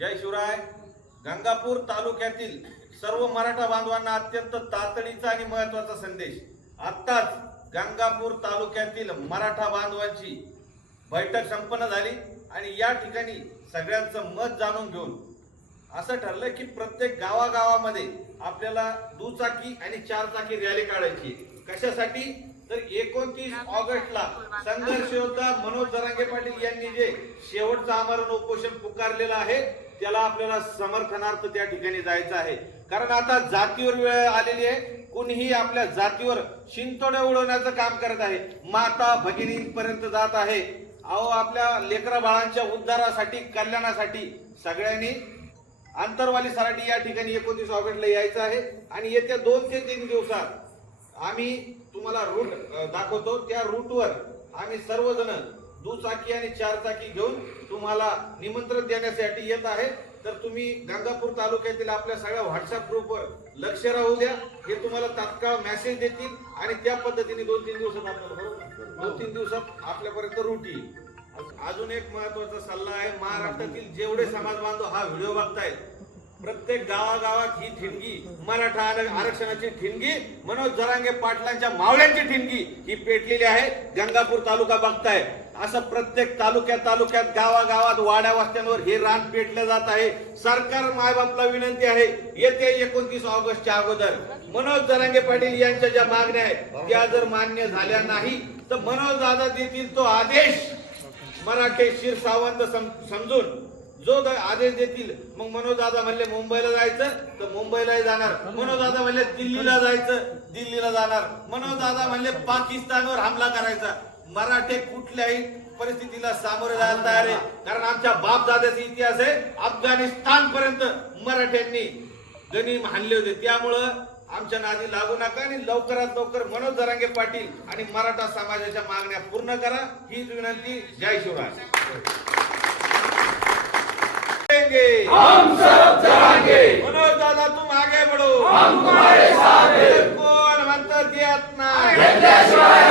जय शिवराय. गंगापूर तालुक्यातील सर्व मराठा बांधवांना अत्यंत तातडीचा आणि महत्त्वाचा संदेश. आत्ताच गंगापूर तालुक्यातील मराठा बांधवांची बैठक संपन्न झाली आणि या ठिकाणी सगळ्यांचं मत जाणून घेऊन असं ठरलं की प्रत्येक गावागावामध्ये आपल्याला दुचाकी आणि चारचाकी रॅली काढायची. कशासाठी? तर 29 ऑगस्टला संघर्ष योद्धा मनोज जरांगे पाटील यांनी जे शेवटचं आमरण उपोषण पुकारलेलं आहे त्याला आपल्याला समर्थनार्थ त्या ठिकाणी जायचं आहे. कारण आता जातीवर वेळ आलेली आहे. कुणीही आपल्या जातीवर शिंतोडे उडवण्याचं काम करत आहे. माता भगिनींपर्यंत जात आहे. अहो, आपल्या लेकरा बाळांच्या उद्धारासाठी, कल्याणासाठी सगळ्यांनी आंतरवाली सराटी या ठिकाणी 29 ऑगस्टला यायचं आहे. आणि येत्या 2 ते 3 दिवसात आम्ही तुम्हाला रूट दाखवतो. त्या रूटवर आम्ही सर्वजण दुचाकी आणि चारचाकी घेऊन तुम्हाला निमंत्रण देण्यासाठी येत आहे. तर तुम्ही गंगापूर तालुक्यातील आपल्या सगळ्या व्हॉट्सअप ग्रुपवर लक्ष राहू द्या. हे तुम्हाला तात्काळ मेसेज देतील आणि त्या पद्धतीने 2-3 दिवसात आपल्याला 2-3 दिवसात आपल्यापर्यंत रूट येईल. अजून एक महत्वाचा सल्ला आहे. महाराष्ट्रातील जेवढे समाज बांधव हा व्हिडिओ बघतायत, प्रत्येक गावागावात ही ठिणगी, मराठा आरक्षणाची ठिणगी, मनोज जरांगे पाटलांच्या मावळ्यांची ठिणगी ही पेटलेली आहे. गंगापूर तालुका बघताय, असं प्रत्येक तालुक्यात गावागावात वाड्या वस्त्यांवर हे रान पेटलं जात आहे. सरकार मायबापला विनंती आहे, येत्या 29 ऑगस्टच्या अगोदर मनोज जरांगे पाटील यांच्या ज्या मागण्या आहेत त्या जर मान्य झाल्या नाही तर मनोज दादा देतील तो आदेश मराठे शिरसावंत समजून जो आदेश देतील. मग मनोज दादा म्हणले मुंबईला जायचं तर मुंबईला जाणार. मनोज दादा म्हणले दिल्लीला जायचं, दिल्लीला जाणार. मनोज दादा म्हणले पाकिस्तानवर हमला करायचा. मराठे कुठल्याही परिस्थितीला सामोरे जायला तयार आहे. कारण आमच्या बापदाद्याचा इतिहास आहे. अफगाणिस्तान पर्यंत मराठ्यांनी गनिम हाणले होते. त्यामुळं आमच्या नादी लागू नका आणि लवकरात लवकर मनोज जरांगे पाटील आणि मराठा समाजाच्या मागण्या पूर्ण करा, हीच विनंती. जय शिवराय. हम सब जाएंगे, मनोज दादा तुम आगे बढ़ो, हम तुम्हारे साथ हैं. कोण म्हणतं देत नाही. घेतल्याशिवाय